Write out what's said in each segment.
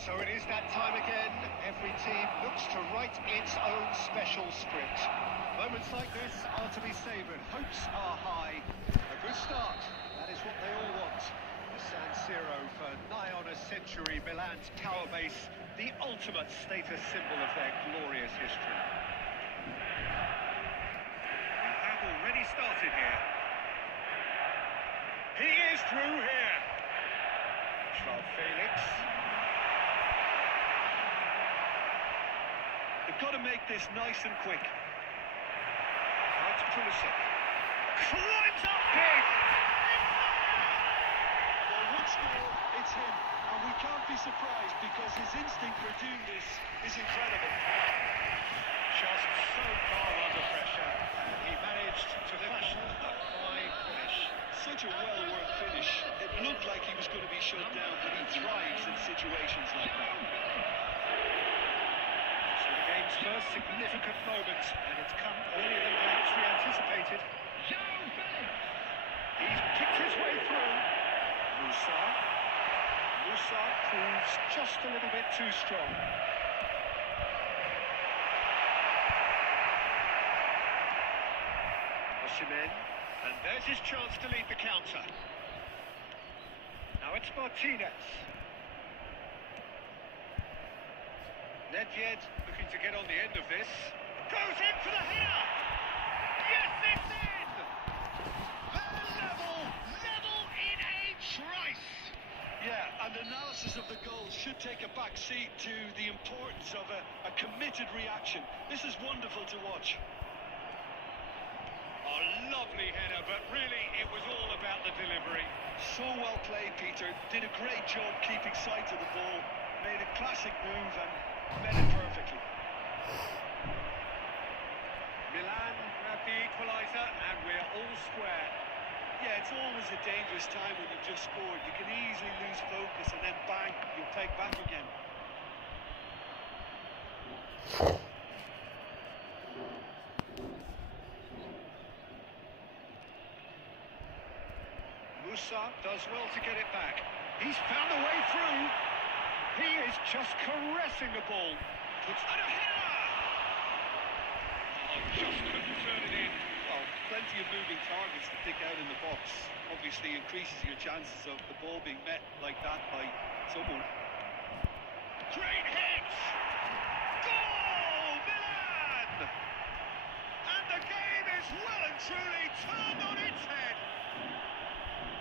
So it is that time again. Every team looks to write its own special script. Moments like this are to be savoured. Hopes are high. A good start. That is what they all want. The San Siro for nigh on a century, Milan's power base, the ultimate status symbol of their glorious history. We have already started here. He is through here. Felix. They've got to make this nice and quick. That's Pulisic. Climbs up big! Well, once more, it's him. And we can't be surprised because his instinct for doing this is incredible. Just so calm under pressure. And he managed to fashion a fine finish. Such a well-worked finish. It looked like he was going to be shut down, but he thrives in situations like that. So the game's first significant moment, and it's come earlier than perhaps we anticipated. He's picked his way through. Musa proves just a little bit too strong. Osimhen, and there's his chance to lead the counter. Now it's Martinez. Nedved looking to get on the end of this. Goes in for the header! Yes, it's in! They're level in a trice! Yeah, and analysis of the goal should take a back seat to the importance of a committed reaction. This is wonderful to watch. A lovely header, but really it was all about the delivery. So well played, Peter. Did a great job keeping sight of the ball. Made a classic move and met it perfectly. Milan grabbed the equaliser and we're all square. Yeah, it's always a dangerous time when you've just scored. You can easily lose focus and then bang, you'll take back again. Musa does well to get it back. He's found a way through. He is just caressing the ball. And a header! Oh, just couldn't turn it in. Well, plenty of moving targets to pick out in the box. Obviously increases your chances of the ball being met like that by someone. Great hit! Goal! Milan! And the game is well and truly turned on its head.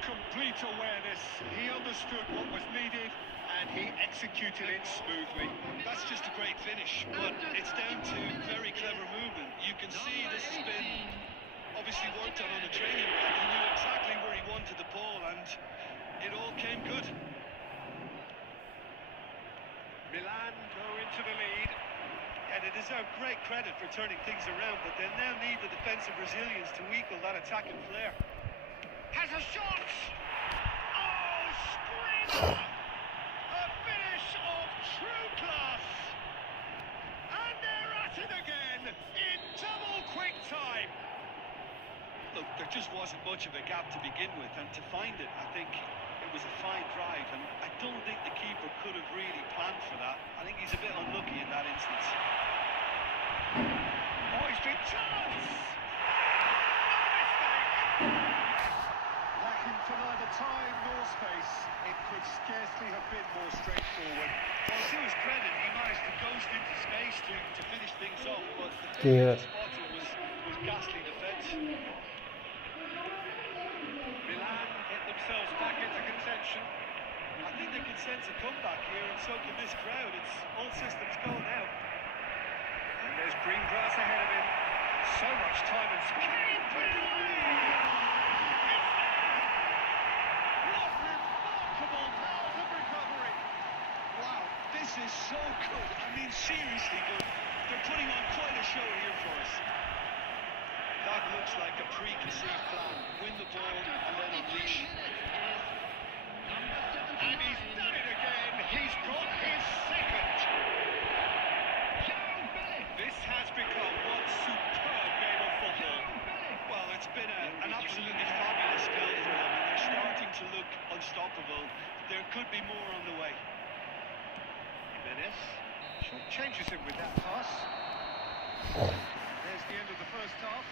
Complete awareness. He understood what was needed and he executed it smoothly. That's just a great finish, but it's down to very clever movement. You can see this has been obviously worked on the training ground. He knew exactly where he wanted the ball and it all came good. Milan go into the lead. And they deserve great credit for turning things around, but they now need the defensive resilience to equal that attacking flair. Has a shot! Oh, screamer! A finish of true class! And they're at it again in double quick time! Look, there just wasn't much of a gap to begin with, and to find it, I think it was a fine drive, and I don't think the keeper could have really planned for that. I think he's a bit unlucky in that instance. Oh, he's been chance! For neither time nor space, it could scarcely have been more straightforward. Well, to his credit, he managed to ghost into space to finish things off, but the spotter was ghastly defence. Milan get themselves back into contention. I think they can sense a comeback here, and so can this crowd. It's all systems go now. And there's green grass ahead of him. So much time and speed. This is so good. I mean, seriously good. They're putting on quite a show here for us. That looks like a preconceived plan. Win the ball and then unleash. And he's done it again. He's got his second. This has become one superb game of football. Well, it's been an absolutely fabulous spell for them, and they're starting to look unstoppable. There could be more on the way. Short changes him with that pass. There's the end of the first half.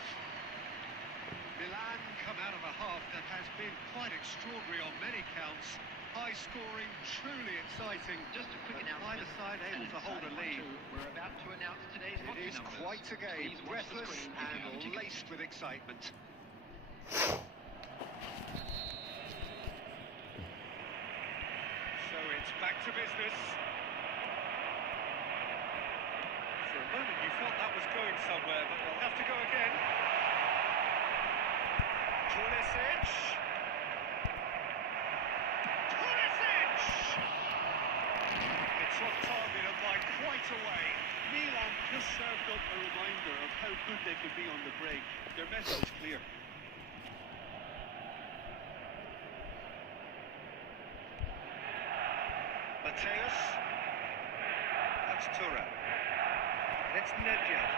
Milan come out of a half that has been quite extraordinary on many counts. High scoring, truly exciting. Just a quick announcement. Neither side able to hold a lead. We're about to announce today's It is numbers. quite a game, Please watch the breathless screen if you have a and ticket. laced with excitement. So it's back to business. For a moment you felt that was going somewhere, but they'll have to go again. Pulisic! It's off target and by quite a way. Milan just served up a reminder of how good they can be on the break. Their message is clear. Mateus. That's Turnip. It's Nedved.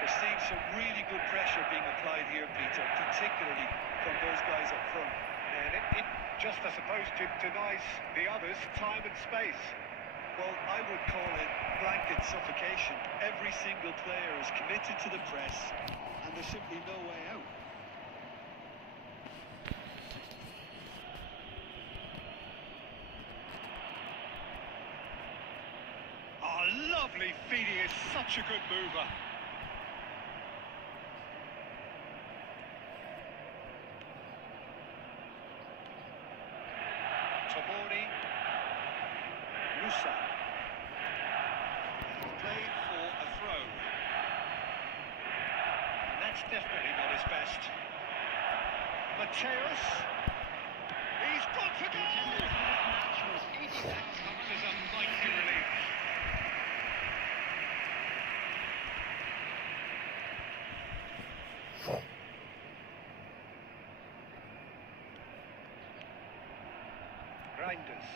We're seeing some really good pressure being applied here, Peter, particularly from those guys up front. And it just, I suppose, denies the others time and space. Well, I would call it blanket suffocation. Every single player is committed to the press, and there's simply no way out. Oh, lovely feeding is such a good mover. Tomori. Musa. Played for a throw. And that's definitely not his best. Mateus. He's got to go! Comes as a mighty relief. Grinders.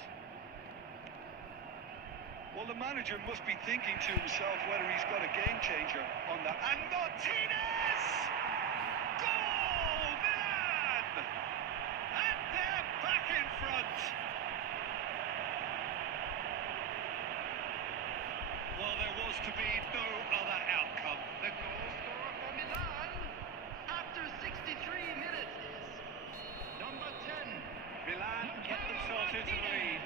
Well, the manager must be thinking to himself whether he's got a game changer on that. And Martinez! Goal! Milan! And they're back in front! Well, there was to be no other outcome. The goal scorer for Milan after 63 minutes is number 10. Milan get themselves into the lead.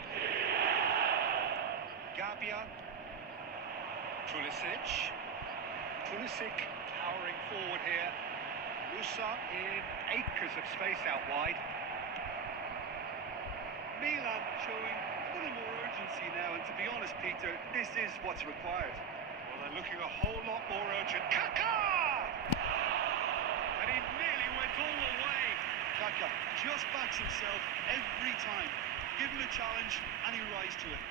Gabia. Pulisic powering forward here. Musa in acres of space out wide. Milan showing a little more urgency now, and to be honest, Peter, this is what's required. Well, they're looking a whole lot more urgent. Kaka! And he nearly went all the way. Kaka just backs himself every time. Give him a challenge, and he rises to it.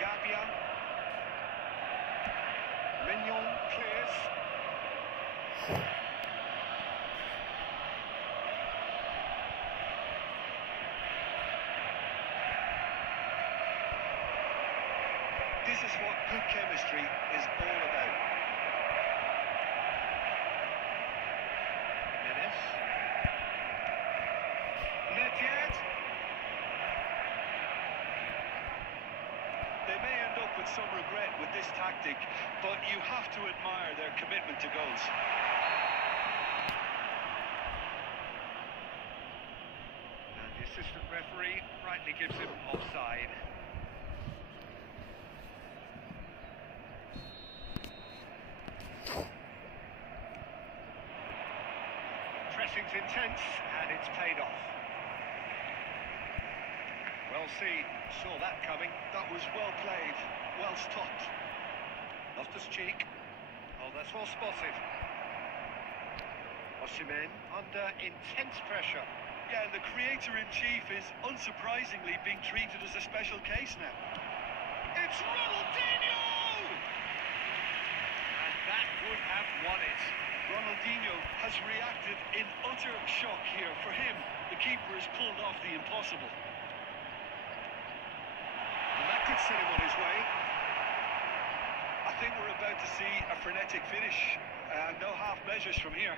Gabia. Mignon clears. This is what good chemistry is all about. Menes. Nedved. They may end up with some regret with this tactic, but you have to admire their commitment to goals. And the assistant referee rightly gives him offside. Pressing's intense, and it's paid off. Well seen, saw that coming. That was well played, well stopped. Loftus-Cheek. Oh, that's well spotted. Osimhen under intense pressure. Yeah, the creator-in-chief is unsurprisingly being treated as a special case now. It's Ronaldinho! And that would have won it. Ronaldinho Coutinho has reacted in utter shock here. For him, the keeper has pulled off the impossible. And that could set him on his way. I think we're about to see a frenetic finish. No half measures from here.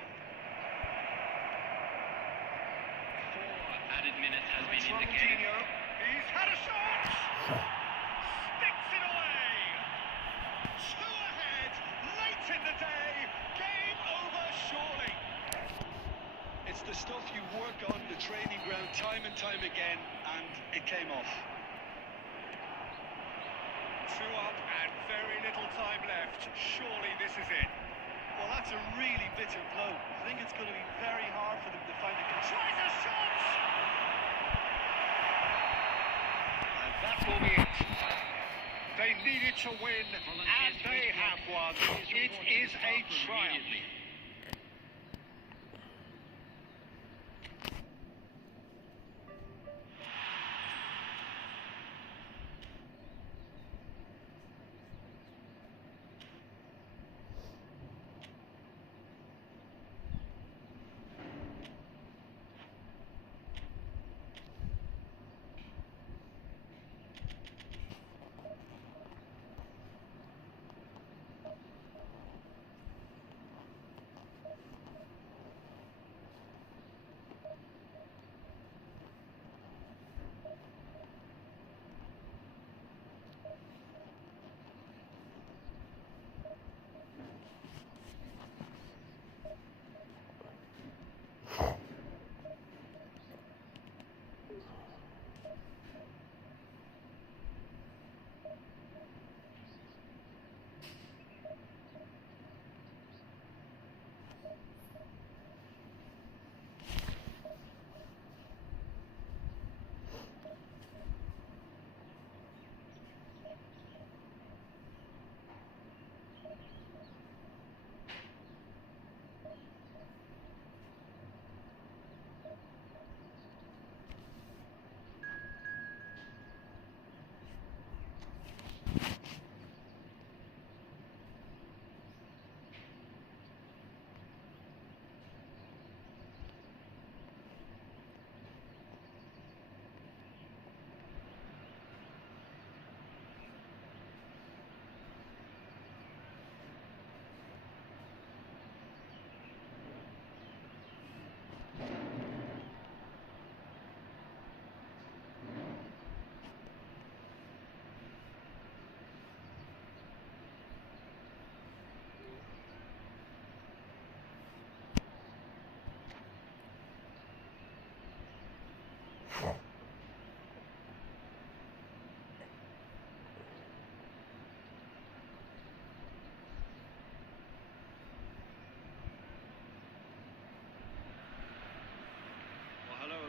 4 added minutes has been It's indicated. Ronaldinho. He's had a shot! Sticks it away! 2 ahead, late in the day. Game over, surely. It's the stuff you work on the training ground time and time again, and it came off. 2 up and very little time left. Surely this is it. Well, that's a really bitter blow. I think it's going to be very hard for them to find a control. Tries a shot! And that will be it. They needed to win, and they have won. It is a triumph.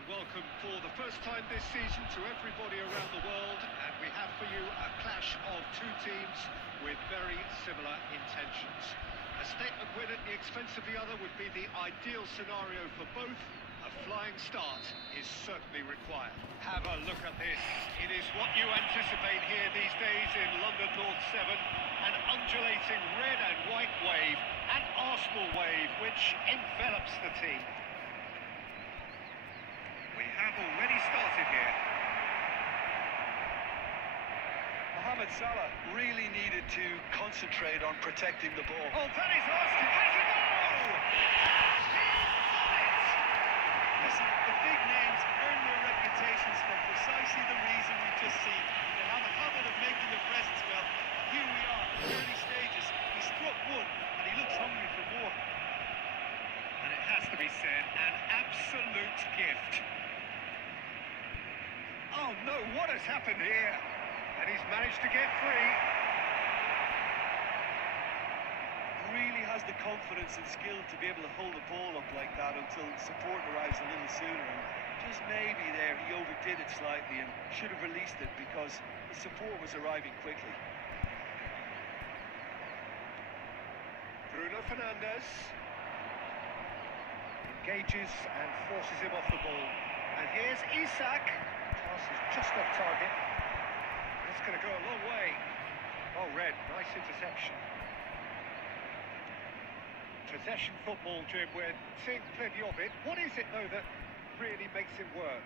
Welcome for the first time this season to everybody around the world, and we have for you a clash of 2 teams with very similar intentions. A statement win at the expense of the other would be the ideal scenario for both. A flying start is certainly required. Have a look at this. It is what you anticipate here these days in London North 7. An undulating red and white wave, an Arsenal wave which envelops the team. We have already started here. Mohamed Salah really needed to concentrate on protecting the ball. Oh, that is asking. Has it all? Listen, the big names earn their reputations for precisely the reason we've just seen. They have a habit of making their presence felt. Here we are, in the early stages. He struck one, and he looks hungry for more. And it has to be said, an absolute gift. Oh no, what has happened here? And he's managed to get free. Really has the confidence and skill to be able to hold the ball up like that until support arrives a little sooner. And just maybe there he overdid it slightly and should have released it because the support was arriving quickly. Bruno Fernandes engages and forces him off the ball. And here's Isak. Pass is just off target. It's going to go a long way. Oh, Red, nice interception. possession football, Jim. We're seeing plenty of it. What is it, though, that really makes it work?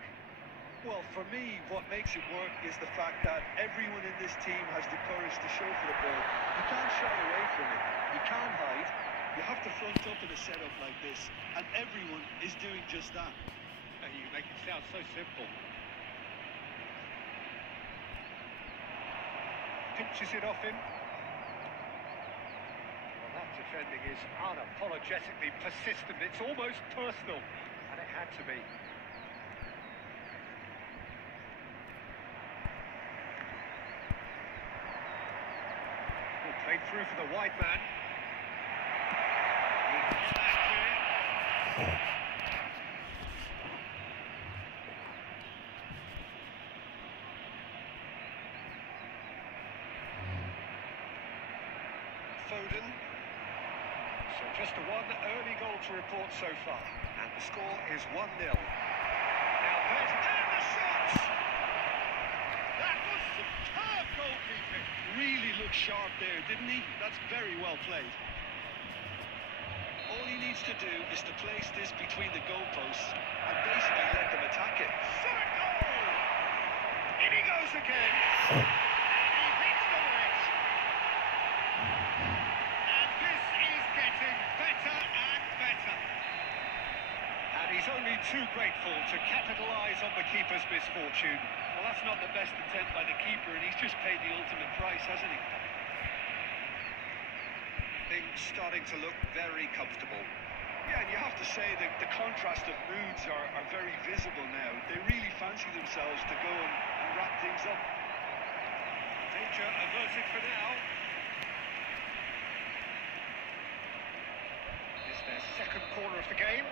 Well, for me, what makes it work is the fact that everyone in this team has the courage to show for the ball. You can't shy away from it. You can't hide. You have to front up in a setup like this, and everyone is doing just that. You make it sound so simple. Pinches it off him. Well, that defending is unapologetically persistent. It's almost personal, and it had to be. Played through for the wide man. Foden. So just a one early goal to report so far. And the score is 1-0. Now there's and the shot! That was superb goalkeeping. Really looked sharp there, didn't he? That's very well played. All he needs to do is to place this between the goalposts and basically let them attack it. Shot goal! In he goes again. And he hits the net. And this is getting better and better. And he's only too grateful to capitalise on the keeper's misfortune. Well, that's not the best attempt by the keeper, and he's just paid the ultimate price, hasn't he? Things starting to look very comfortable. Yeah, and you have to say that the contrast of moods are very visible now. They really fancy themselves to go and wrap things up. Danger averted for now. It's their second corner of the game.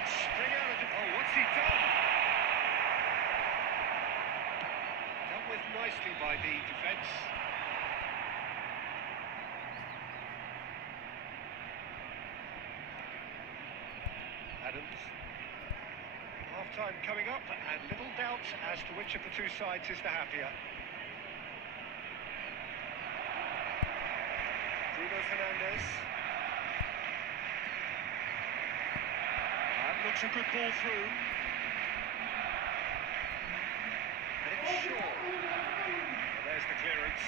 Spring out of it. Oh, what's he done? Dealt with nicely by the defence. Adams. Half-time coming up, and little doubt as to which of the two sides is the happier. Bruno Fernandes. Looks a good ball through. And it's Shaw. Well, there's the clearance.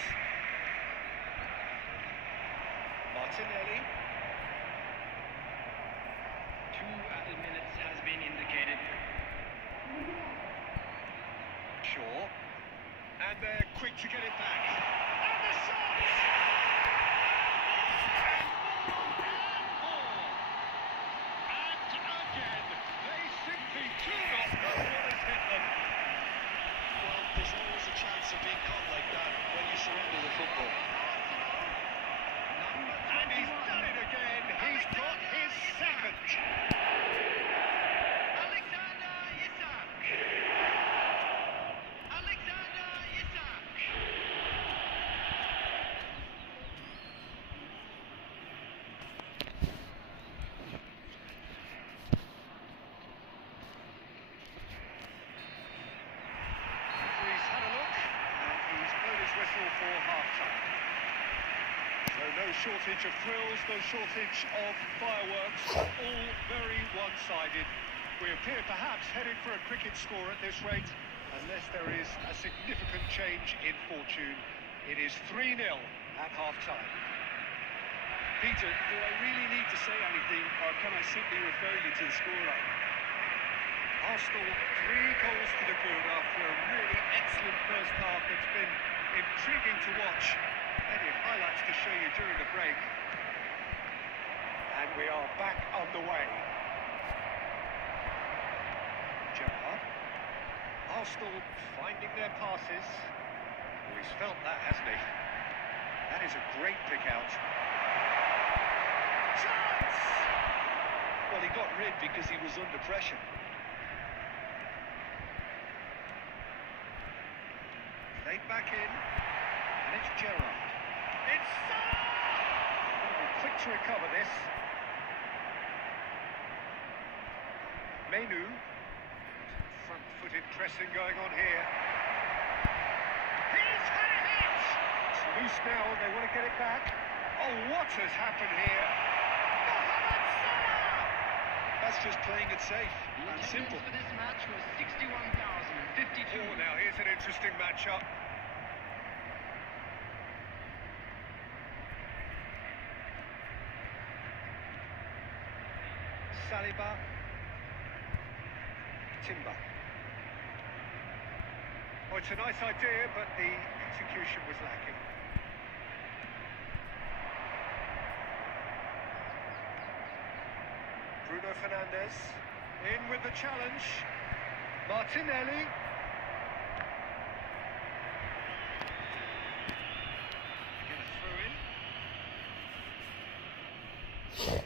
Martinelli. 2 added minutes has been indicated. Shaw. And they're quick to get it back. And the shot! Of being caught like that when you surrender the football. And he's done it again. He's got his second. Alexander Isak. Alexander Isak. Whistle for half-time. So no shortage of thrills, no shortage of fireworks, all very one-sided. We appear perhaps headed for a cricket score at this rate, unless there is a significant change in fortune. It is 3-0 at half-time. Peter, do I really need to say anything, or can I simply refer you to the scoreline? Arsenal 3 goals to the good after a really excellent first half. It's been intriguing to watch. Plenty of highlights to show you during the break. And we are back on the way. Gerrard. Arsenal finding their passes. Well, he's felt that, hasn't he? That is a great pick out. Chance! Well, he got rid because he was under pressure. Played back in, and it's Gerrard. It's Will be quick to recover this. Menu. Front-footed pressing going on here. He's had a hit! It's loose now and they want to get it back. Oh, what has happened here? Mohamed Salah! That's just playing it safe The and attendance simple. for this match was 61,052. Oh, now here's an interesting matchup. Saliba. Timber. Oh, it's a nice idea, but the execution was lacking. Bruno Fernandes in with the challenge. Martinelli. Get a throw in.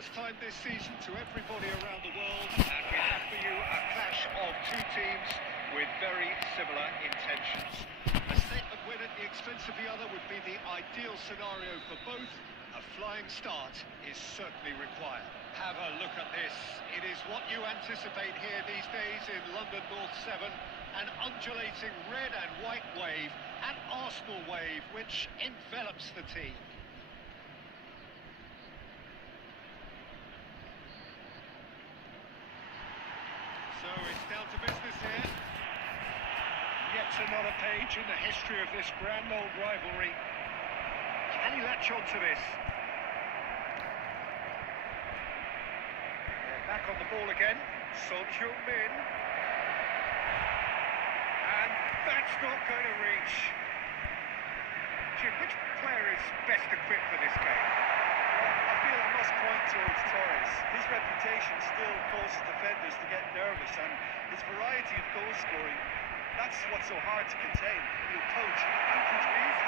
first time this season to everybody around the world, and we have for you a clash of two teams with very similar intentions. A statement win at the expense of the other would be the ideal scenario for both. A flying start is certainly required. Have a look at this. It is what you anticipate here these days in London North 7. An undulating red and white wave, an Arsenal wave which envelops the team. So it's down to business here. Yet another page in the history of this grand old rivalry. Can he latch on to this? They're back on the ball again. Son Heung-min. And that's not going to reach. Jim, which player is best equipped for this game? I feel I must point towards Torres. His reputation still causes defenders to get nervous, and his variety of goal scoring, that's what's so hard to contain. He'll coach and produce.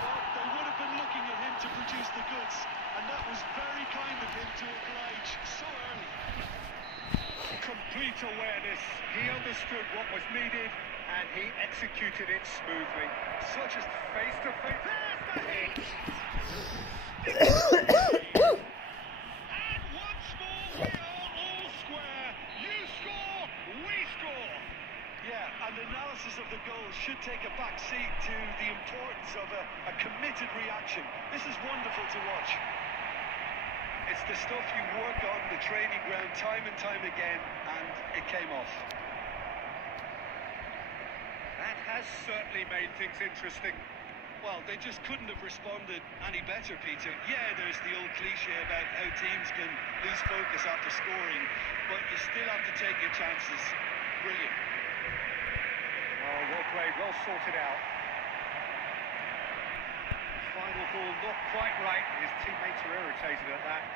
Well, they would have been looking at him to produce the goods, and that was very kind of him to oblige so early. Complete awareness. He understood what was needed, and he executed it smoothly. Such as face-to-face. There's the hit! And once more, we are all square. You score, we score. Yeah, and analysis of the goal should take a back seat to the importance of a committed reaction. This is wonderful to watch. It's the stuff you work on the training ground time and time again, and it came off. That has certainly made things interesting. Well, they just couldn't have responded any better, Peter. Yeah, there's the old cliche about how teams can lose focus after scoring, but you still have to take your chances. Brilliant. Oh, well played, well sorted out. Final ball not quite right. His teammates are irritated at that.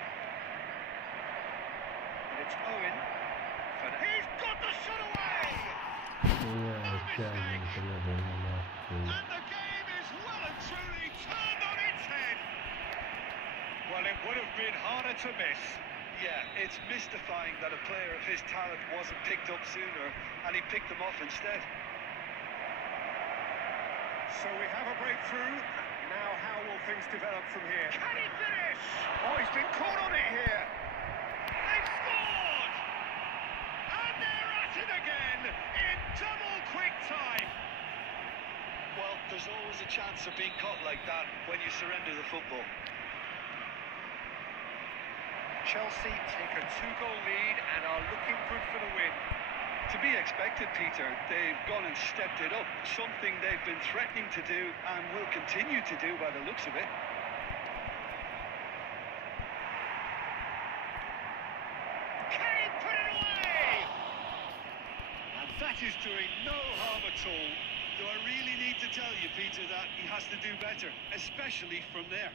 And it's Owen. He's got the shot away! And the game is well and truly turned on its head. Well, it would have been harder to miss. Yeah, it's mystifying that a player of his talent wasn't picked up sooner, and he picked them off instead. So we have a breakthrough. Now how will things develop from here? Can he finish? Oh, he's been caught on it here. They've scored! And they're at it again in double quick time. Well, there's always a chance of being caught like that when you surrender the football. Chelsea take a 2-goal lead and are looking good for the win. To be expected, Peter. They've gone and stepped it up, something they've been threatening to do and will continue to do by the looks of it. Can he put it away? And that is doing no harm at all. Do I really need to tell you, Peter, that he has to do better, especially from there?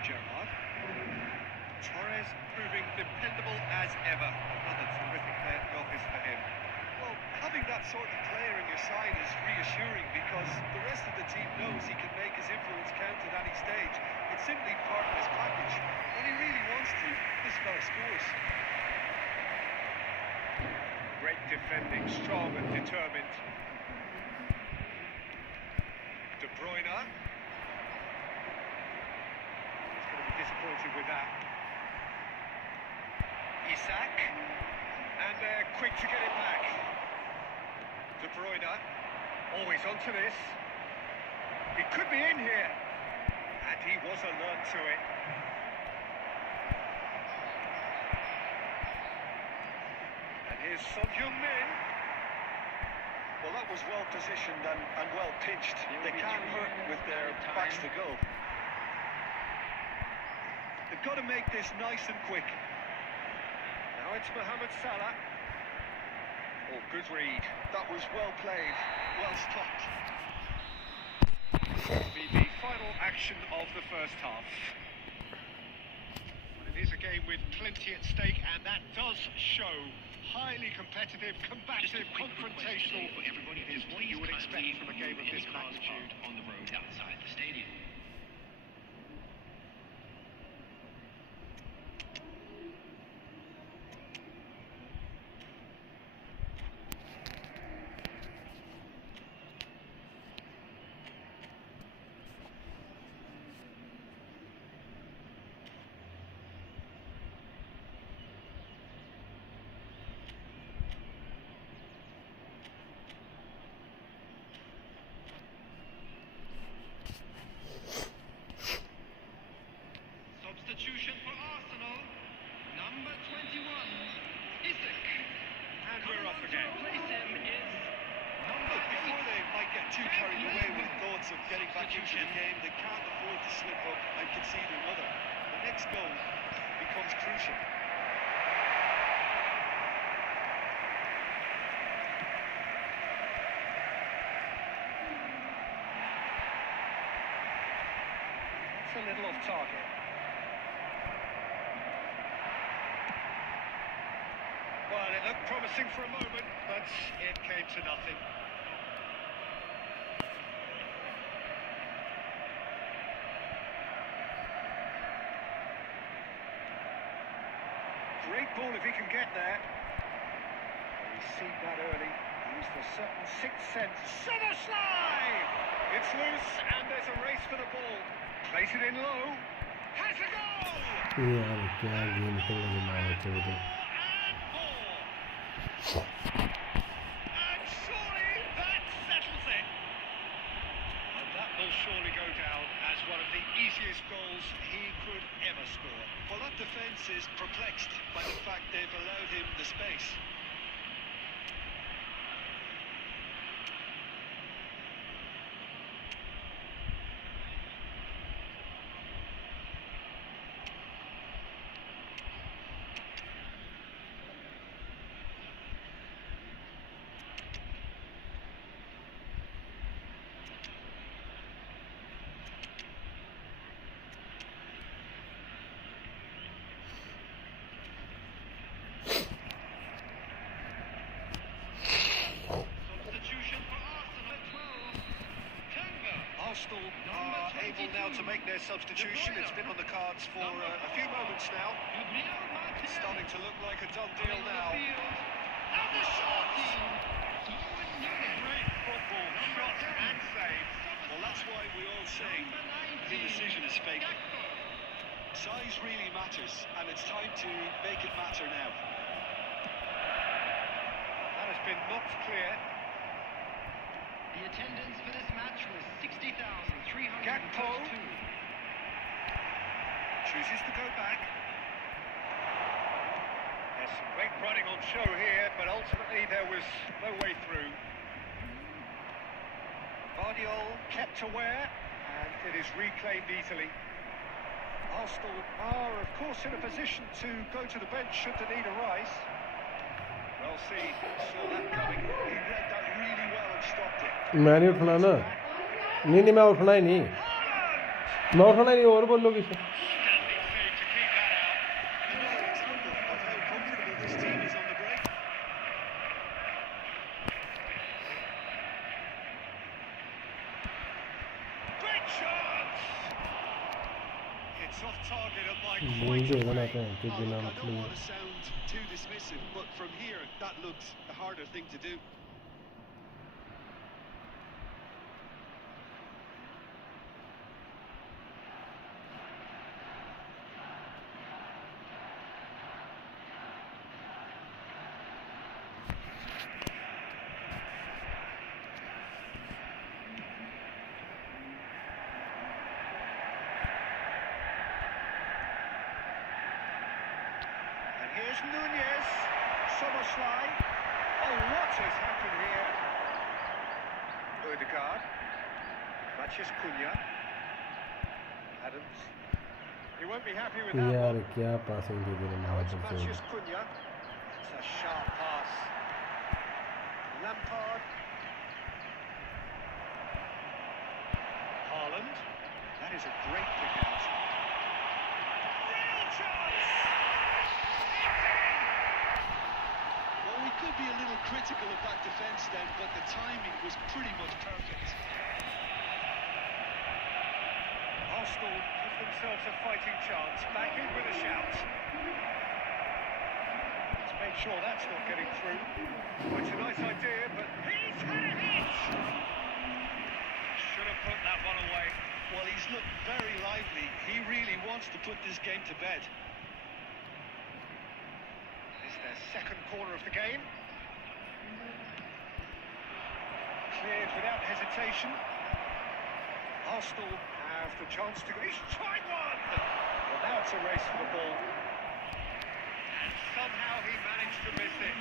Gerrard. Torres proving dependable as ever. Another terrific day at the office for him. Well, having that sort of player in your side is reassuring because the rest of the team knows he can make his influence count at any stage. It's simply part of his package. When he really wants to, this fella scores. Great defending, strong and determined. De Bruyne. He's going to be disappointed with that. Isak. And they're quick to get it back. De Bruyne. Always onto this. He could be in here. And he was alert to it. And here's Son Heung-min. Well, that was well positioned and well pitched. They can't hurt with their backs to go. They've got to make this nice and quick. Now it's Mohamed Salah. Oh, good read. That was well played, well stopped. Will be the final action of the first half. Well, it is a game with plenty at stake, and that does show. Highly competitive, combative, confrontational. It is what you would expect from a game of this magnitude. On the road outside the stadium. Substitution for Arsenal, number 21, Isaac. And we're off again. To replace him is number Before 8. they might get too carried away with thoughts of getting back into the game, they can't afford to slip up and concede another. The next goal becomes crucial. It's a little off target. Well, it looked promising for a moment, but it came to nothing. Great ball if he can get there. Well, he's seen that early. Used a certain sixth sense. Summer slide! It's loose, and there's a race for the ball. Plays it in low. Has a goal! यार क्या game खेलने में आए थे वो And surely that settles it. And that will surely go down as one of the easiest goals he could ever score. Well, that defence is perplexed by the fact they've allowed him the space. Substitution for Arsenal, 12, Kanga. Arsenal are able now to make their substitution. It's been on the cards for a few moments now. Gabriel Martinez. It's starting to look like a done deal Coming now. on the field. And the shot! Great football, shot and save. Well, that's why we all say the decision is fatal. Size really matters, and it's time to make it matter now. That has been knocked clear. The attendance for this match was 60,302. Gakpo. Chooses to go back. There's some great running on show here, but ultimately there was no way through. Guardiola kept aware, and it is reclaimed easily. Arsenal are, of course, in a position to go to the bench should the need arise. Well, see, saw that coming. He read that really well and stopped it. मैंने उठना ना नहीं मैं उठना ही नहीं मैं उठना ही नहीं और बोल लो किसे Standing save to keep that out. Another example of how comfortable this team is on the break. Great shot! It's off target and by बोल quite दो a ना way. कहीं कि Oh, बिना look, I don't मतलब want to sound too dismissive, but from here, that looks the harder thing to do. Here's Nunez, Somerslide. Oh, what has happened here? Odegaard, Matches Cunha, Adams. He won't be happy with that यार one. क्या passing they the Now it's महाजन से Matches Cunha. It's a sharp pass. Lampard. Haaland. That is a great pick out. Real chance! Well, we could be a little critical of that defence then, but the timing was pretty much perfect. Arsenal give themselves a fighting chance. Back in with a shout. Let's make sure that's not getting through. Oh, it's a nice idea, but he's had a hit! Should have put that one away. Well, he's looked very lively. He really wants to put this game to bed. This is their second corner of the game. Cleared without hesitation. Arsenal have the chance to go. He's tried one! Well, now it's a race for the ball. And somehow he managed to miss it.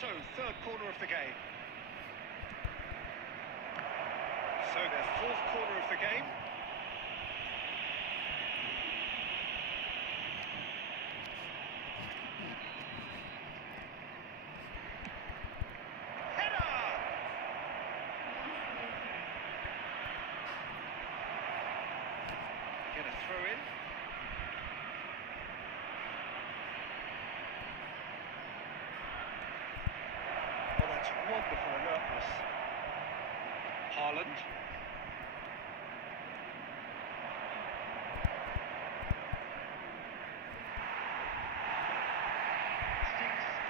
So, third corner of the game. So, their fourth corner of the game. Get a throw in. Oh, that's wonderful alertness. Haaland.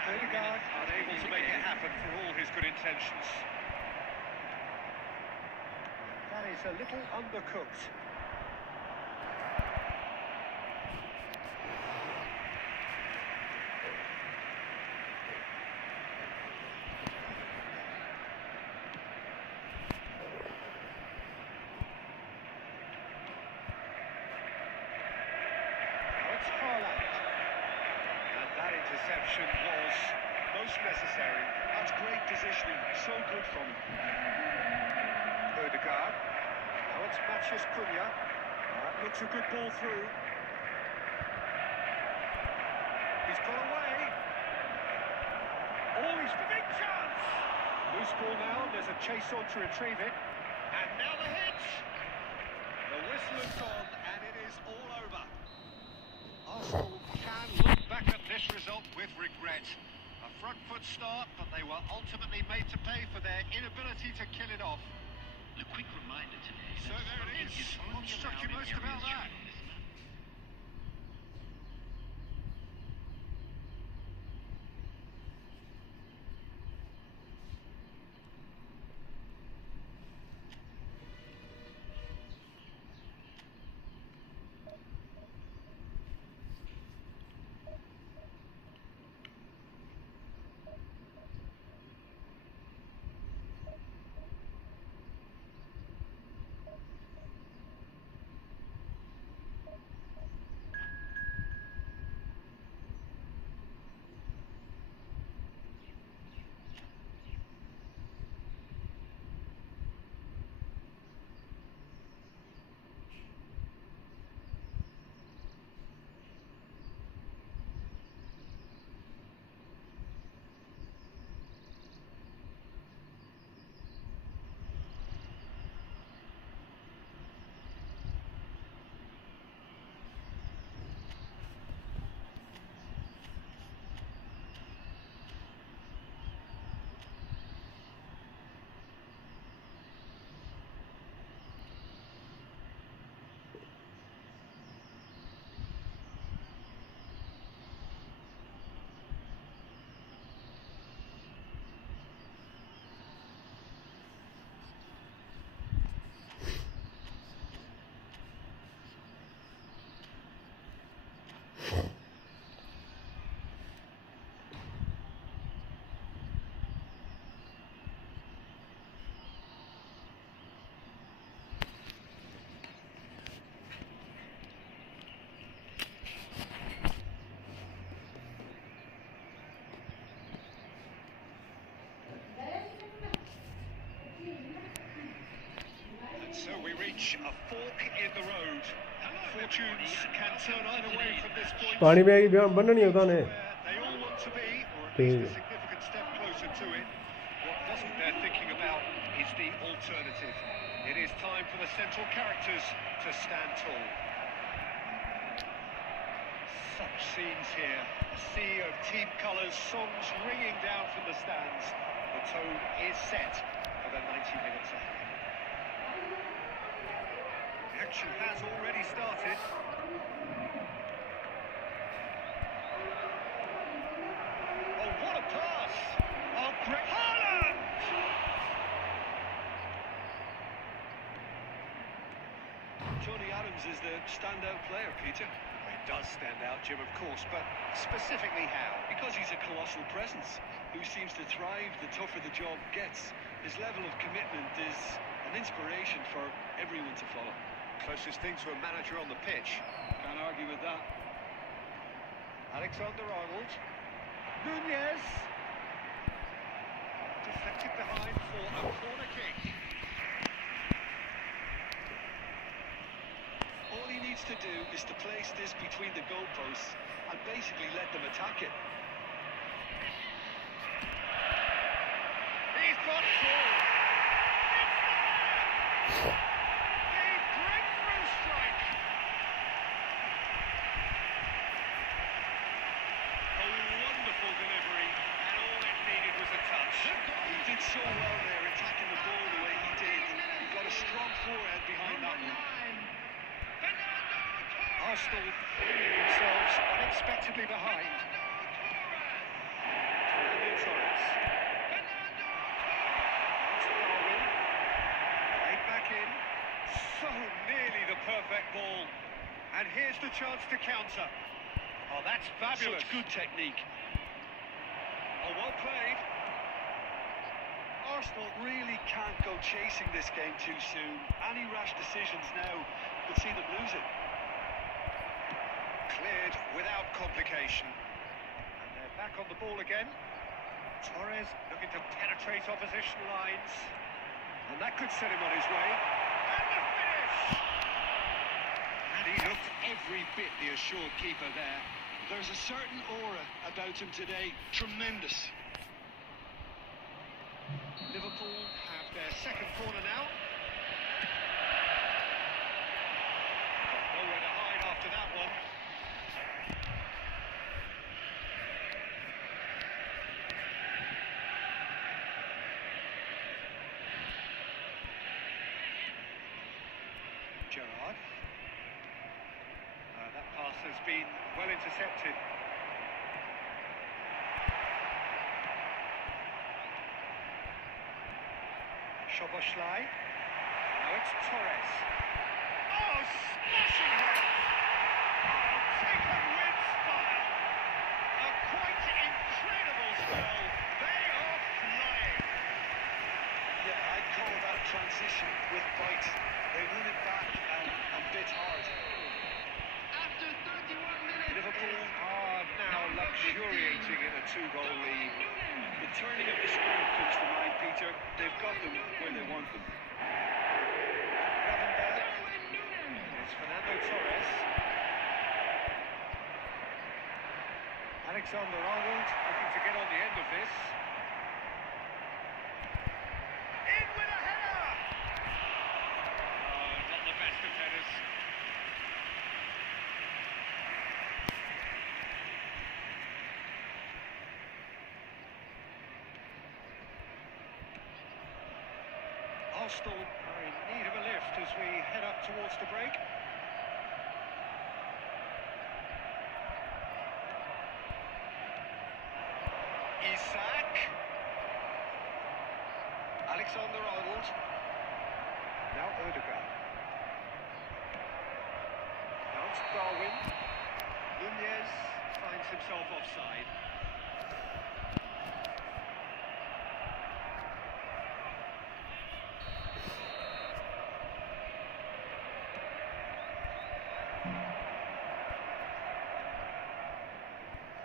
Odegaard unable to make it happen for all his good intentions. That is a little undercooked. Interception was most necessary. That's great positioning. So good from him. Odegaard. Now it's Matheus Cunha. That looks a good ball through. He's got away. Oh, he's a big chance. Loose ball now. There's a chase on to retrieve it. And now the hit. The whistle has gone, and it is all over. Arsenal can look back at this result with regret. A front foot start, but they were ultimately made to pay for their inability to kill it off. A quick reminder today. So there it is. What struck you most about that? So we reach a fork in the road. Fortunes can turn either way from this point. ਪਾਣੀ ਪੈ ਗਈ ਬੰਨਣੀ ਉਹਦਾ ਨੇ They all want to be, or at ਤੇ least a significant step closer to it. What wasn't they're thinking about is the alternative. It is time for the central characters to stand tall. Such scenes here. A sea of team colours, songs ringing down from the stands. The tone is set for the 90 minutes ahead. Action has already started. Oh, what a pass! Oh, great! Haaland! Tony Adams is the standout player, Peter. He does stand out, Jim, of course, but specifically how? Because he's a colossal presence who seems to thrive the tougher the job gets. His level of commitment is an inspiration for everyone to follow. Closest thing to a manager on the pitch. Can't argue with that. Alexander-Arnold. Nunez. Deflected behind for a corner kick. All he needs to do is to place this between the goalposts and basically let them attack it. He's got through. The breakthrough strike. A wonderful delivery, and all it needed was a touch. He did so well there, attacking the ball the way he did. He got a strong forehead behind that one. Arsenal finding themselves unexpectedly behind. Fernando Torres. That's Darwin. Played back in. So nearly the perfect ball. And here's the chance to counter. Oh, that's fabulous. Such good technique. Oh, well played. Arsenal really can't go chasing this game too soon. Any rash decisions now could see them lose it. Cleared without complication. And they're back on the ball again. Torres looking to penetrate opposition lines. And that could set him on his way. And the finish! And he looked every bit the assured keeper there. There's a certain aura about him today. Tremendous. Liverpool have their second corner now. Got nowhere to hide after that one. Gerrard. That pass has been well intercepted. Szoboszlai. Now it's Torres. Oh, smashing hit! Oh, taken with style. A quite incredible spell. They are flying. Yeah, I'd call that transition with bite. They win it back and bit hard. After 31 minutes. Liverpool are now luxuriating in a two-goal lead. The turning of the screw comes to mind, Peter. They've got them where they want them. Gravenberg. It's Fernando Torres. Alexander-Arnold looking to get on the end of this. In with a header! Oh, not the best of headers. Arsenal are in need of a lift as we head up towards the break. Isak. Alexander-Arnold. Now Odegaard. Now it's Darwin. Nunez finds himself offside.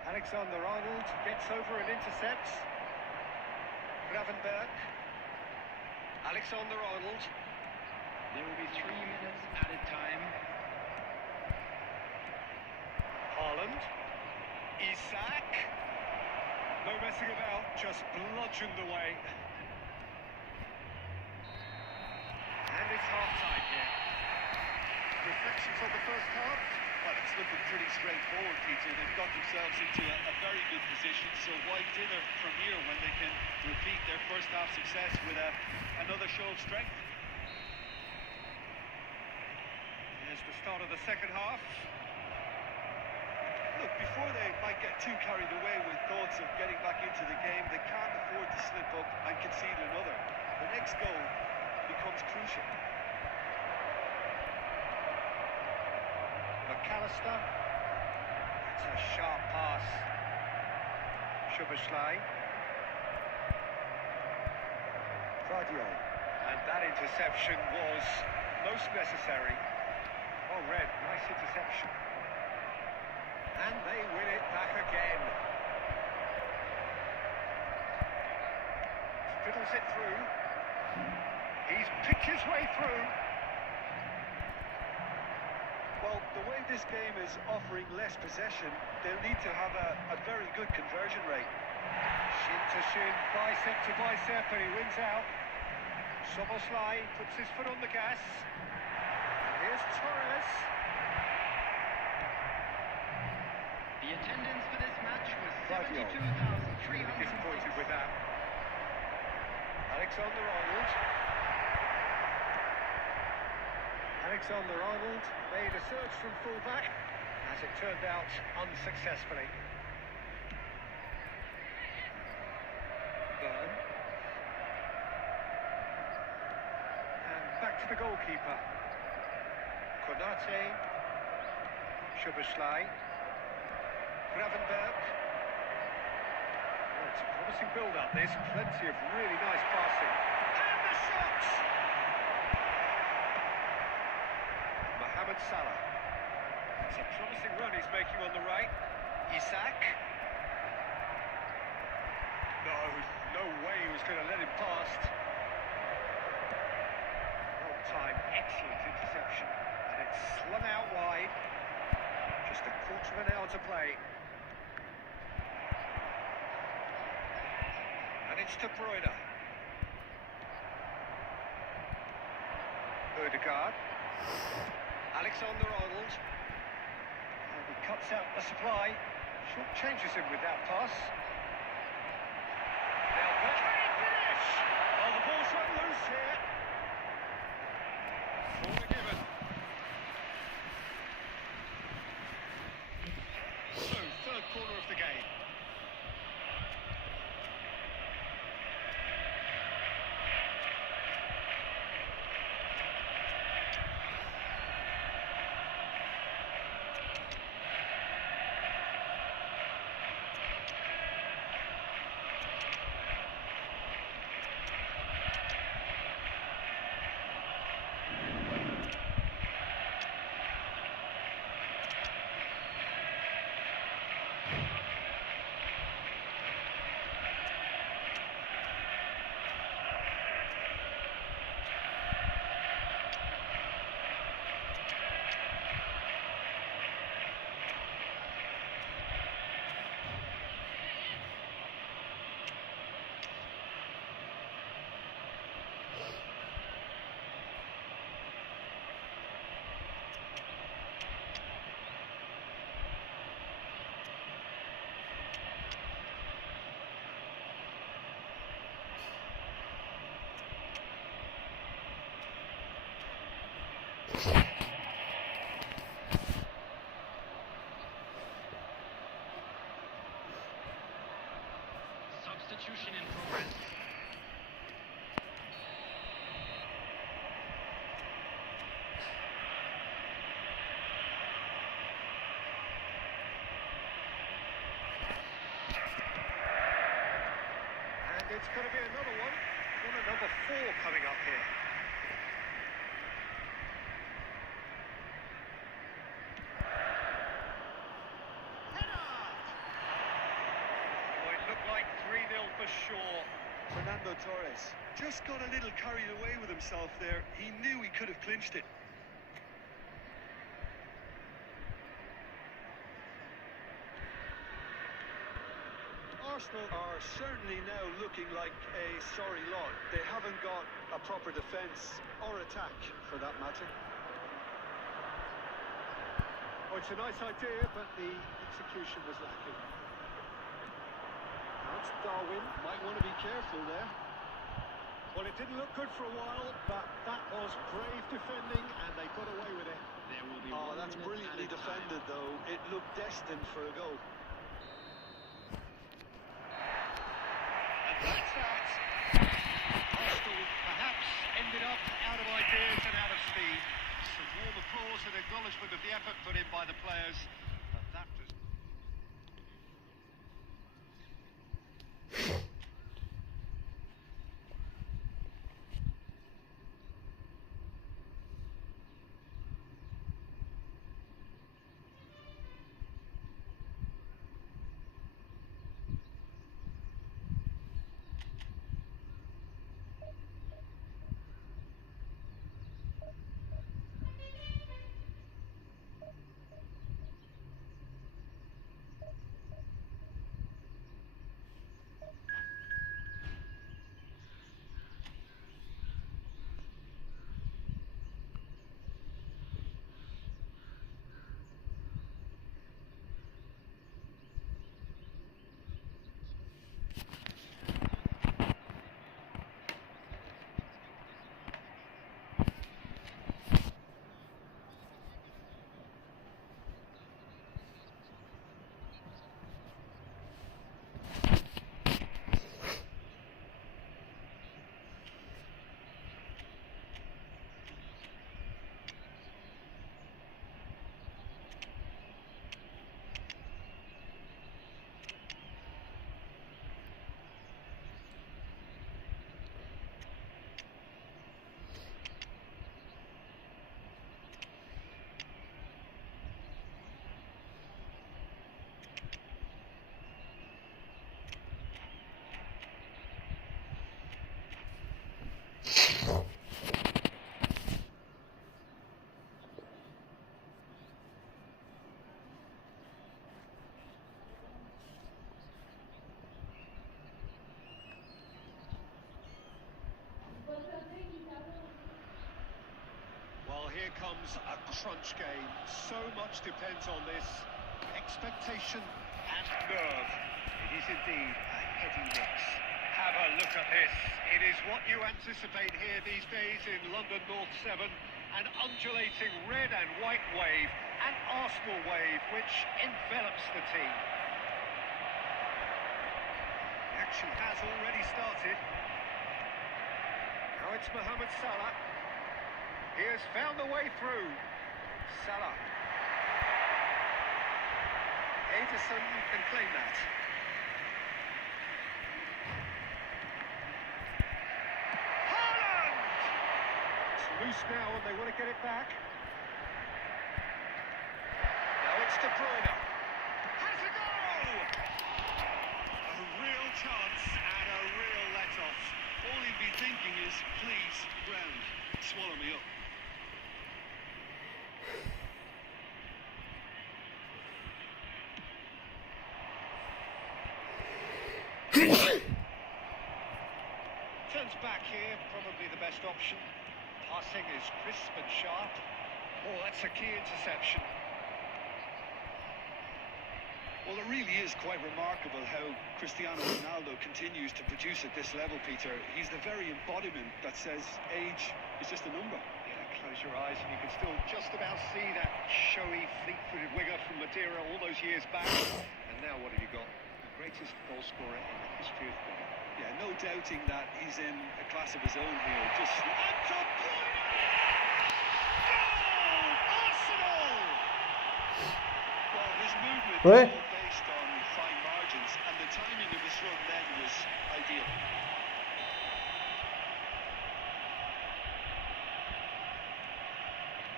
Alexander-Arnold gets over and intercepts. Gravenberg. Alexander-Arnold. There will be 3 minutes added time. Haaland. Isak. No messing about, just bludgeoned away. And it's half-time here. Reflections on the first half? Well, it's looking pretty straightforward, Peter. They've got themselves into a very good position, so why dither from here when they can repeat their first half success with another show of strength? Here's the start of the second half. Look, before they might get too carried away with thoughts of getting back into the game, they can't afford to slip up and concede another. The next goal becomes crucial. McAllister. It's a sharp pass. Szoboszlai. Vardio. And that interception was most necessary. Well read, nice interception. And they win it back again. Fiddles it through. He's picked his way through. Well, the way this game is offering less possession, they'll need to have a very good conversion rate. Shin to shin, bicep to bicep, and he wins out. Szoboszlai puts his foot on the gas. And here's Torres. The attendance for this match was Vardio. 72,306. Disappointed with that. Alexander-Arnold. Alexander-Arnold made a surge from full-back, as it turned out, unsuccessfully. Byrne. And back to the goalkeeper. Konate. Szoboszlai. Gravenberg. Oh, it's a promising build-up, this. Plenty of really nice passing. And the shot! Mohamed Salah. It's a promising run he's making on the right. Isak. No way he was going to let him past. Well timed, excellent interception. And it's slung out wide. Just a quarter of an hour to play. And it's De Bruyne. Ødegaard. Alexander-Arnold. And he cuts out the supply. Short changes him with that pass. Now, can he finish? Oh, the ball's run loose here. Corner given. So, third corner of the game. Substitution in progress. And it's going to be another one. Corner number 4 coming up here. Like 3-0 for sure. Fernando Torres just got a little carried away with himself there. He knew he could have clinched it. Arsenal are certainly now looking like a sorry lot. They haven't got a proper defence or attack, for that matter. Well, it's a nice idea, but the execution was lacking. That's Darwin. Might want to be careful there. Well, it didn't look good for a while, but that was brave defending, and they got away with it. There will be Oh, 1 that's minute brilliantly at a time. defended, though. It looked destined for a goal. And that's that. Arsenal perhaps ended up out of ideas and out of steam. Some warm applause and acknowledgement of the effort put in by the players. But that does... Well, here comes a crunch game. So much depends on this. Expectation and nerve. It is indeed a heady mix. Have a look at this. It is what you anticipate here these days in London North 7. An undulating red and white wave, an Arsenal wave which envelops the team. The action has already started. Now it's Mohamed Salah. He has found the way through. Salah. Ederson can claim that. Haaland! It's loose now and they want to get it back. Now it's De Bruyne. Has a goal! A real chance and a real let-off. All he'd be thinking is, please, ground, swallow me up. Turns back here, probably the best option. Passing is crisp and sharp. Oh, that's a key interception. Well, it really is quite remarkable how Cristiano Ronaldo continues to produce at this level, Peter. He's the very embodiment that says age is just a number. Yeah, close your eyes and you can still just about see that showy, fleet-footed winger from Madeira all those years back. And now what have you got? The greatest goal scorer in the history of football. Yeah, no doubting that he's in a class of his own here. Just And De Bruyne! Goal! Arsenal! well, his movement Right. is all based on fine margins, and the timing of his run then was ideal.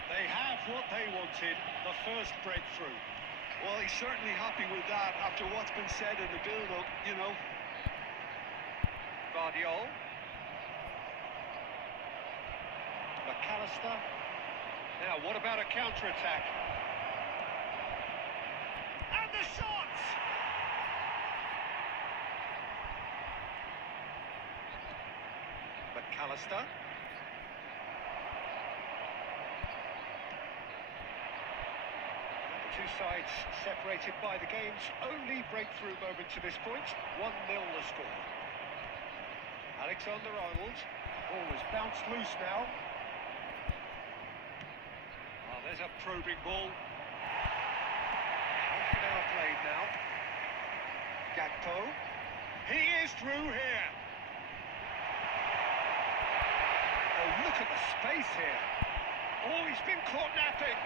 They have what they wanted, the first breakthrough. Well, he's certainly happy with that after what's been said in the build-up, you know. Guardiol. McAllister. Now, what about a counter-attack? And the shot! McAllister. The two sides separated by the game's only breakthrough moment to this point. 1-0 the score. Alexander-Arnold. Ball is bounced loose now. Oh, there's a probing ball. Half an hour played now. Gakpo. He is through here. Oh, look at the space here. Oh, he's been caught napping.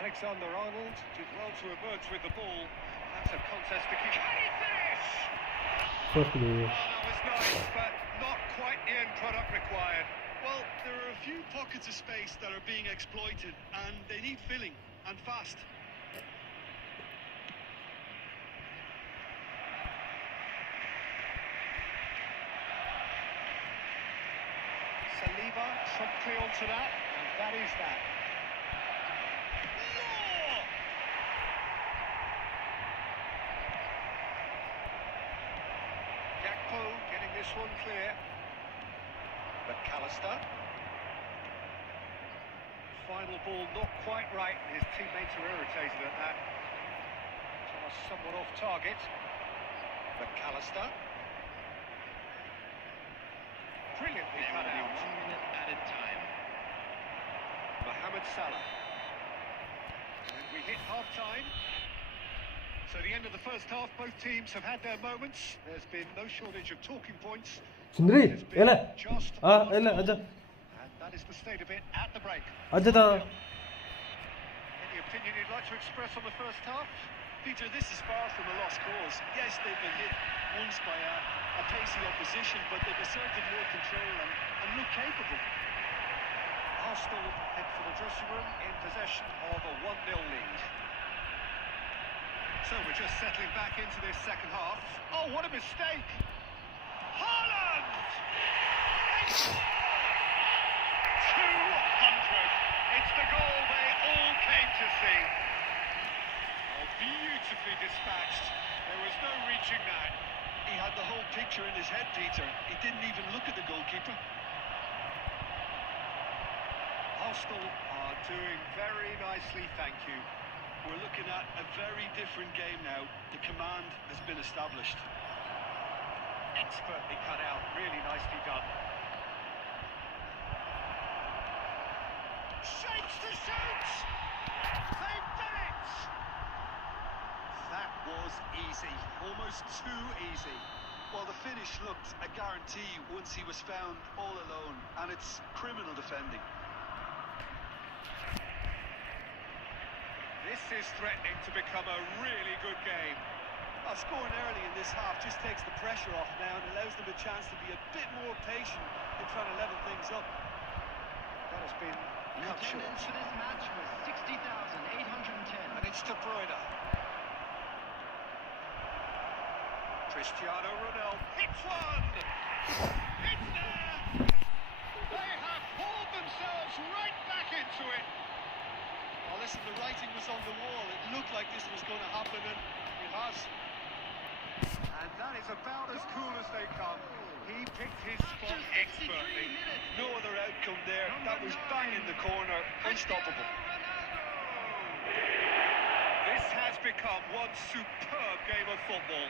Alexander-Arnold did well to emerge with the ball. That's a contest to keep. Can he finish? Çok iyi. Oh, that was nice, but not quite the end product required. Well, there are a few pockets of space that are being exploited, and they need filling, and fast. Saliba promptly onto that, and that is that. Gakpo getting this one clear. McAllister. Final ball not quite right, and his teammates are irritated at that. Pass somewhat off target. McAllister. Brilliantly cut out. 1 minute added time. Mohamed Salah. And we hit half-time. So the end of the first half, both teams have had their moments. There's been no shortage of talking points. Sundri, There's been ele. just Ah, one ele, goal. aja. And that is the state of it at the break. Aja da. Any opinion you'd like to express on the first half? Peter, this is far from a lost cause. Yes, they've been hit once by a pacey opposition, but they've asserted more control and look capable. Arsenal head for the dressing room in possession of a 1-0 lead. So we're just settling back into this second half. Oh, what a mistake! Haaland! 200! It's the goal they all came to see. Oh, beautifully dispatched. There was no reaching that. He had the whole picture in his head, Peter. He didn't even look at the goalkeeper. Arsenal are doing very nicely, thank you. We're looking at a very different game now. The command has been established. Expertly cut out, really nicely done. Shakes to shoot! They've done it! That was easy, almost too easy. Well, the finish looked a guarantee once he was found all alone, and it's criminal defending. This is threatening to become a really good game. Scoring early in this half just takes the pressure off now and allows them a chance to be a bit more patient in trying to level things up. That has been The cut short. attendance for this match was 60,810. And it's De Bruyne. Cristiano Ronaldo hits one! It's there! They have hauled themselves right back into it. Well, listen, the writing was on the wall. It looked like this was going to happen, and it has. And that is about as cool as they come. He picked his spot After 63 expertly. minutes, No other outcome there. That was bang in the corner. Unstoppable. This has become one superb game of football.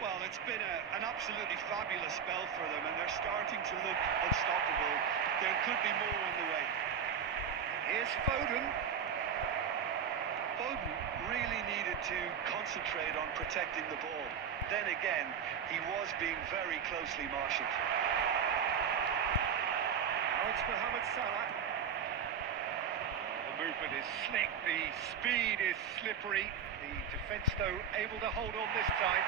Well, it's been an absolutely fabulous spell for them, and they're starting to look unstoppable. There could be more on the way. Here's Foden. Foden really needed to concentrate on protecting the ball. Then again, he was being very closely marshalled. Now it's Mohamed Salah. The movement is slick, the speed is slippery. The defence, though, able to hold on this time.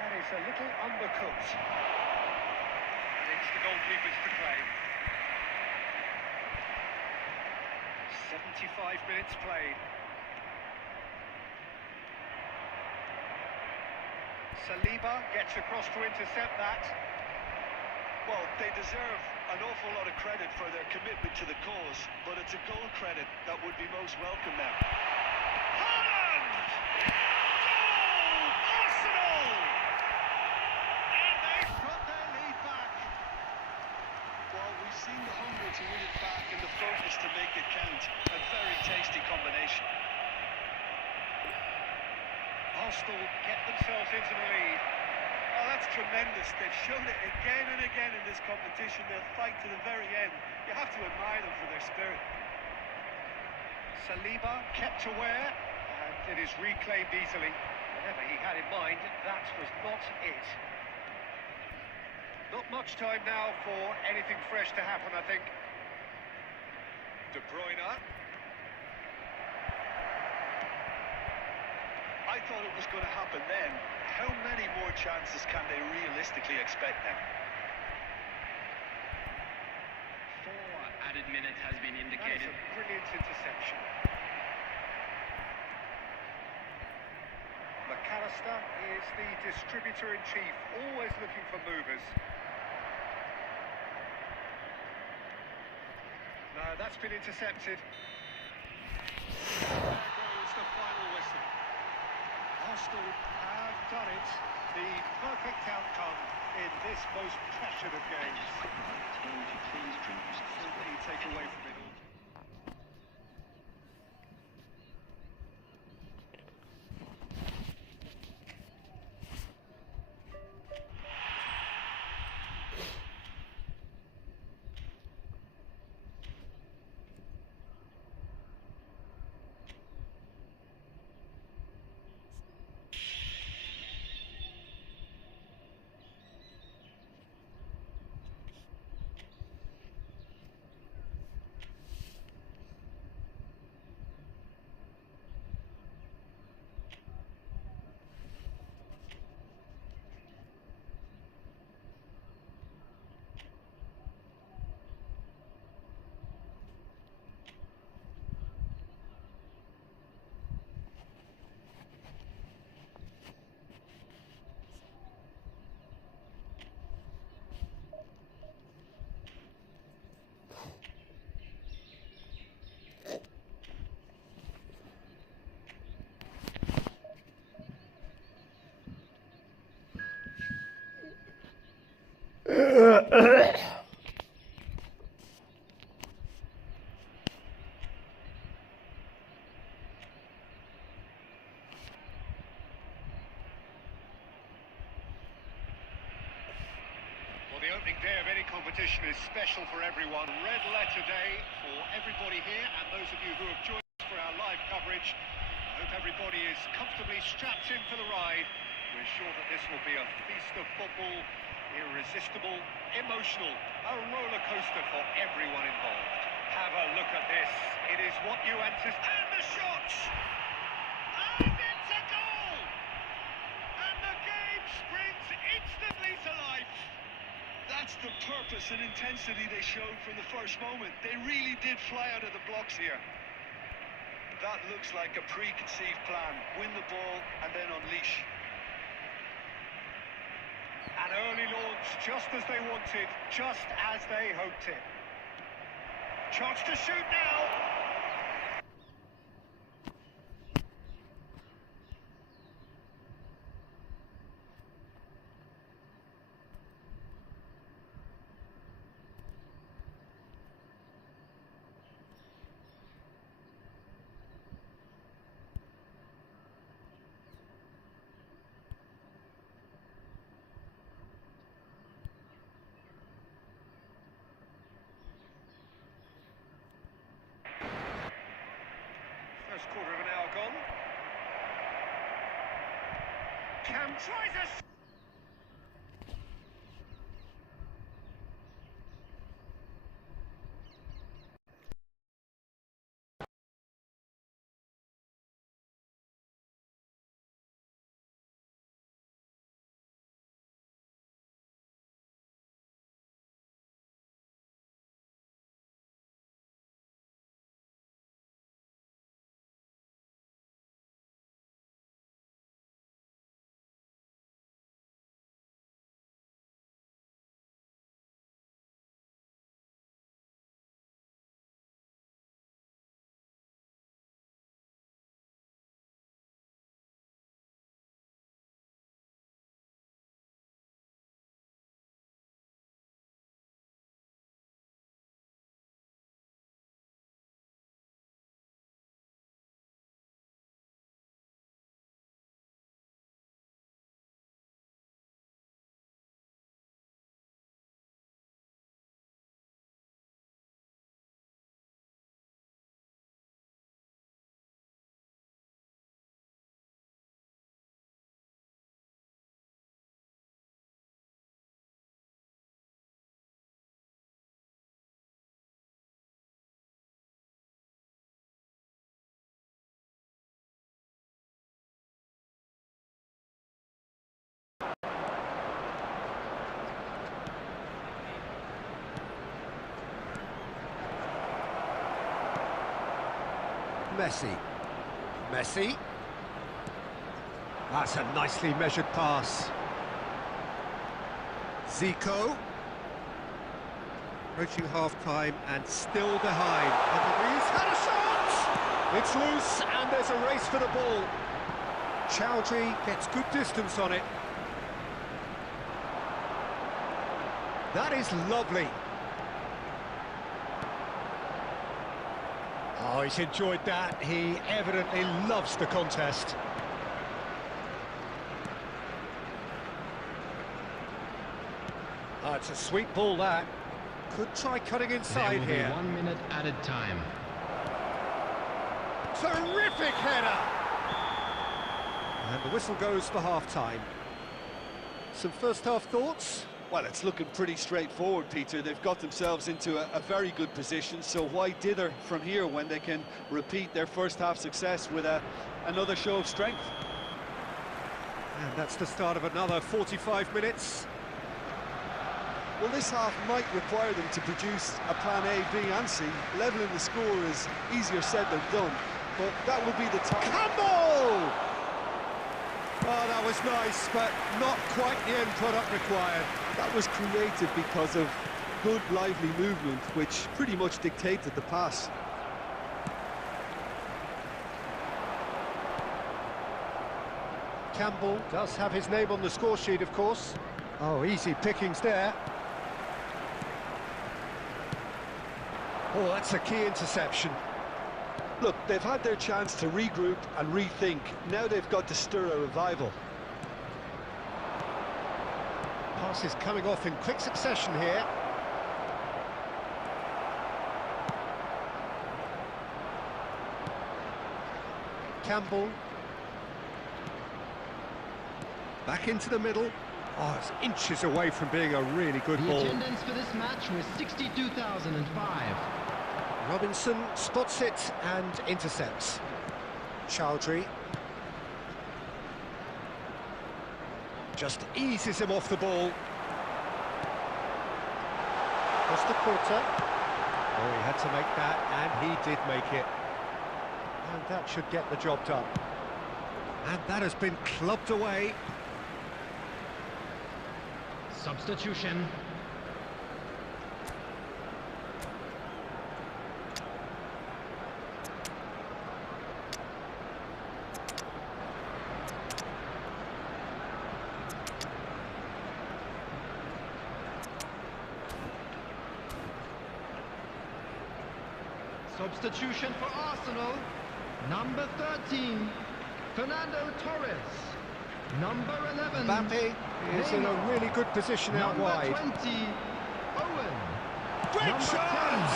That is a little undercooked. And it's the goalkeepers to claim. 75 minutes played. Saliba gets across to intercept that. Well, they deserve an awful lot of credit for their commitment to the cause, but it's a goal credit that would be most welcome now. Haaland! Goal! Arsenal! Arsenal get themselves into the lead. Oh, that's tremendous. They've shown it again and again in this competition. They'll fight to the very end. You have to admire them for their spirit. Saliba kept aware, and it is reclaimed easily. Whatever he had in mind, that was not it. Not much time now for anything fresh to happen, I think. De Bruyne. I thought it was going to happen then. How many more chances can they realistically expect now? 4 added minutes has been That is indicated. a brilliant interception. McAllister is the distributor-in-chief, always looking for movers. No, that's been intercepted. There goes the final whistle. Arsenal have done it. The perfect outcome in this most pressured of games. So what do you take away from it all? The opening day of any competition is special for everyone. Red letter day for everybody here and those of you who have joined us for our live coverage. I hope everybody is comfortably strapped in for the ride. We're sure that this will be a feast of football, irresistible, emotional, a roller coaster for everyone involved. Have a look at this. It is what you anticipate. And the shot! And it's a goal! And the game springs instantly to life. That's the purpose and intensity they showed from the first moment. They really did fly out of the blocks here. That looks like a preconceived plan. Win the ball and then unleash. An early launch, just as they wanted, just as they hoped it. Chance to shoot now. First quarter of an hour gone. Cam tries a Messi. Messi. That's a nicely measured pass. Zico. Approaching half-time and still behind. And he's had a shot! It's loose and there's a race for the ball. Chowdhury gets good distance on it. That is lovely. Oh, he's enjoyed that. He evidently loves the contest. Oh, it's a sweet ball, that. Could try cutting inside here. There will be 1 minute added time. Terrific header! And the whistle goes for half-time. Some first-half thoughts? Well, it's looking pretty straightforward, Peter. They've got themselves into a very good position, so why dither from here when they can repeat their first-half success with another show of strength? And that's the start of another 45 minutes. Well, this half might require them to produce a plan A, B and C. Levelling the score is easier said than done, but that will be the time. Campbell! Oh, that was nice, but not quite the end product required. That was created because of good, lively movement, which pretty much dictated the pass. Campbell does have his name on the score sheet, of course. Oh, easy pickings there. Oh, that's a key interception. Look, they've had their chance to regroup and rethink. Now they've got to stir a revival. Passes coming off in quick succession here. Campbell. Back into the middle. Oh, it's inches away from being a really good ball. The attendance for this match was 62,005. Robinson spots it and intercepts. Chowdhury just eases him off the ball. Costa Corta. Oh, he had to make that, and he did make it. And that should get the job done. And that has been clubbed away. Substitution. Substitution for Arsenal. Number 13, Fernando Torres. Number 11, Mbappe is in a really good position out wide. Number 20, Owen. Great Number chance!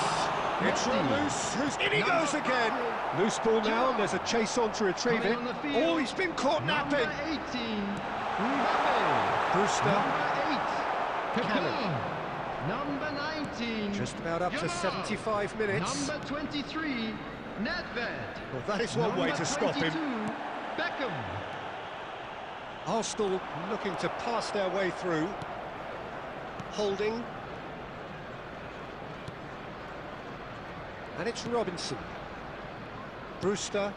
10, It's Messi. loose. In he Number goes again. 5, Loose ball now, and there's a chase on to retrieve Coming it. on the field. Oh, he's been caught napping. Number 18, Mbappe. Brewster Number 8, Cannon. Pepe. Number 19, just about up to Yamal. 75 minutes. Number 23, Nedved. Well, that is one way to stop him. 22, Beckham. Arsenal looking to pass their way through. Holding. And it's Robinson. Brewster.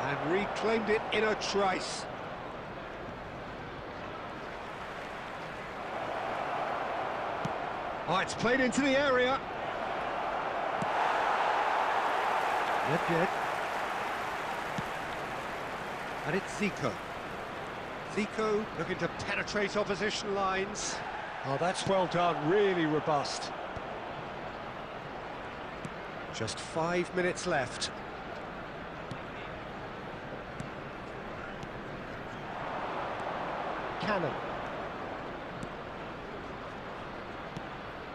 And reclaimed it in a trice. Oh, it's played into the area. Good. And it's Zico. Zico looking to penetrate opposition lines. Oh, that's well done, really robust. Just 5 minutes left. Cannon.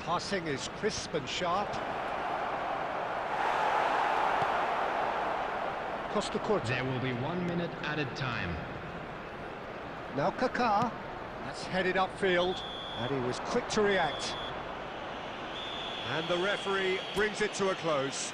Passing is crisp and sharp. Costa Corta. There will be 1 minute added time. Now Kaká. That's headed upfield, and he was quick to react. And the referee brings it to a close.